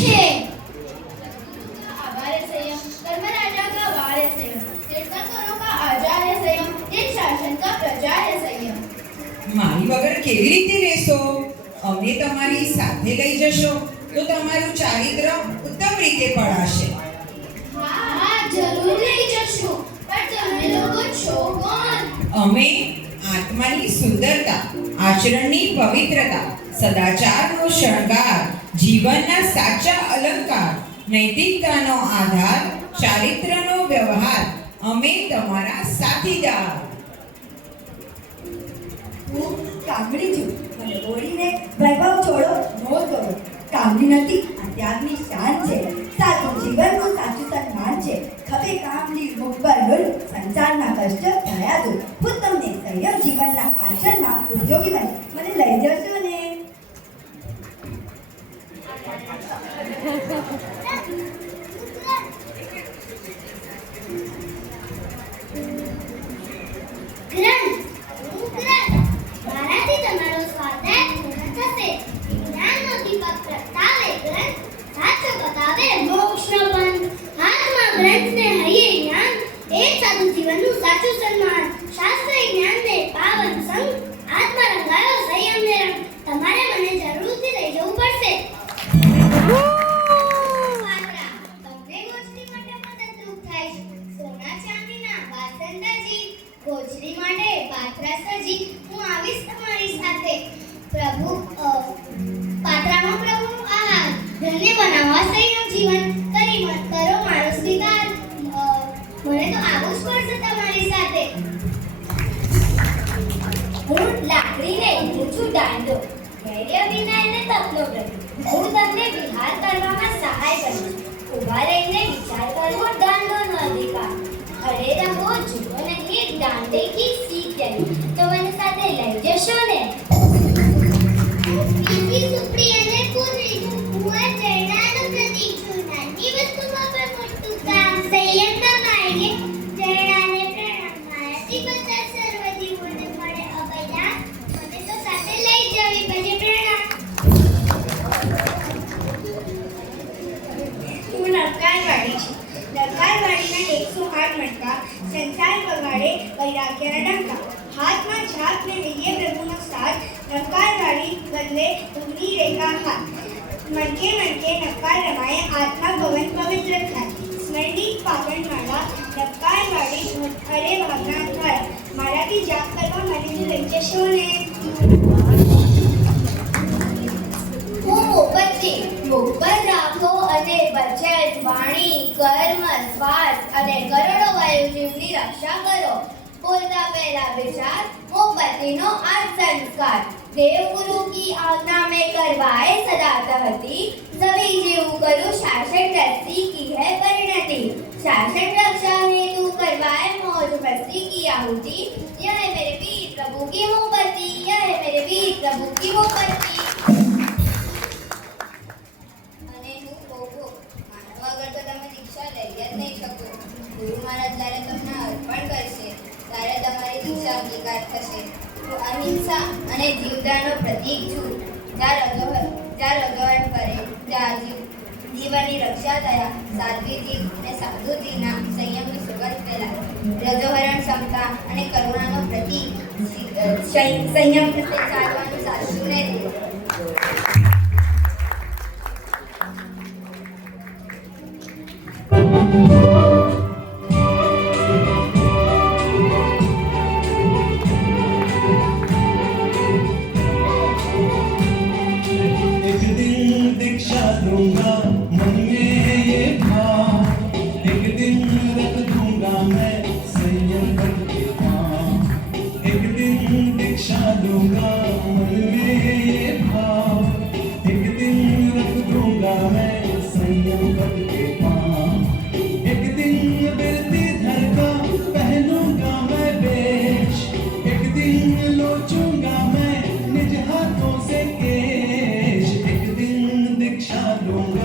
છે. आभार संयम, कर्मराजा का वार संयम, तीर्थंकरों का आचार संयम, तीर्थ शासन का प्रचार संयम. મારી વગર કેવી રીતે રહેશો? અમને તમારી સાથે લઈ જશો તો તમારું ચારિત્ર ઉત્તમ રીતે પડાશે. હા, જરૂર લઈ જશું. પણ તમે લોકો છો કોણ? અમે આત્માની સુંદરતા, આચરણની પવિત્રતા, સદાચારનો શણગાર, જીવનના સાચા અલંકાર, નૈતિકતાનો આધાર, ચારિત્રનો વ્યવહાર, અમે તમારા સાથીદાર. હું કાગડી છું. મને ઓળીને વૈભવ છોડો નો તોડો. કામની નથી આ ત્યાગની શાન છે. સાચું જીવનનું સાચું સન્માન છે. ખભે કામની મુખ પર ડોલ, સંસારના કષ્ટ થયા દૂર. હું તમને સંયમ જીવનના આશ્રમમાં ઉદ્યોગી બની મને લઈ જશો ને? મારાથી તમારો સ્વાધ્યાય પૂર્ણ થશે. જ્ઞાનનો દીપક પ્રગટાવે ગ્રંથ, સાચો બતાવે મોક્ષનો પંથ. હાથમાં ગ્રંથ ને હૈયે જ્ઞાન, એ સાધુ જીવનનું સાચું સન્માન. શાસ્ત્રીય જ્ઞાનને પાવન સંગ, આત્મા રંગાયો સંયમને રંગ. તમારે મને જરૂરથી લઈ જવું પડશે. પાત્રા, તમને ગોચરી માટે મદદરૂપ થાય છે. સોના ચાંદીના વાસણ તજી, ગોચરી માટે પાત્રા સજી. હું આવીશ તમારી સાથે. પ્રભુ પાત્રામાં પ્રભુનું આહાર, ધન્ય બનાવવા સંયમ જીવન. કરી મત કરો મારો સ્વીકાર. મને તો આવું જ પડશે તમારી સાથે. હું લાકડીને ઊંચું છું દાંડો, ધૈર્ય વિના એને તપનો પ્રતિ. હું તમને વિહાર કરવામાં સહાય કરીશ. ઊભા રહીને વિચાર કરવો દાંડોનો અધિકાર. ખડે રહો જુઓ નહીં, દાંડે કી શીખ જરી. તો મને સાથે લઈ જશો ને? પીકી સુપડી અને પૂરી, હું આ ચરણાનું પ્રતીક છું. નાની વસ્તુમાં પણ મોટું કામ. સંયમ તમારીએ ચરણાને પ્રણામ. મારાથી બધા સર્વ જીવોને મળે અભયદાન. મને તો સાથે લઈ જવી ભજે પ્રણામ. હું નરકારવાળી છું. નરકારવાળીના 108 મટકા, સંસાર વગાડે વૈરાગ્યના ડંકા. હાથમાં છાપ ને હૈયે પ્રભુનો સાથ, નરકારવાળી બદલે ઉગની રેખા હાથ. મણકે મણકે નરકાર રમાય, આત્મા ભવન પવિત્ર થાય. સ્મરણિક પાવનમાળા, નરકારવાળી અરે ભાવના દ્વારા. મારાથી જાપ કરવા મને લઈ જશો ને? હું ઉપરથી મુખ પર રાખો અને વચન, વાણી, કર્મ, શ્વાસ અને કરોડો વાયુજીવની રક્ષા કરો. બોલતા પહેલા વિચાર, મોમબત્તીનો આ સંસ્કાર. देवगुरु की आज्ञा में करवाए सदा तहती, सभी जीव करो शासन रस्ती की है परिणति. शासन रक्षा हेतु करवाए मौज मस्ती की आहुति. यह है मेरे वीर प्रभु की मोमबत्ती, यह है मेरे वीर प्रभु की मोमबत्ती. અને હું ભોગો, મારા વગર તો તમે દીક્ષા લઈ જ નહીં શકો. ગુરુ મહારાજ જ્યારે તમને અર્પણ કરશે ત્યારે તમારી દીક્ષા અંગીકાર થશે. હું અહિંસા અને જીવતાનો પ્રતીક છું. જ્યાં રગવટ કરે ત્યાં જીવનની રક્ષા થયા. સાધ્વીજી અને સાધુજીના સંયમની સુગંધ ફેલાય. રજોહરણ ક્ષમતા અને કરુણાનો પ્રતીક. સંયમ પ્રત્યે ચાલવાનું સાચું ને दीक्षा दूंगा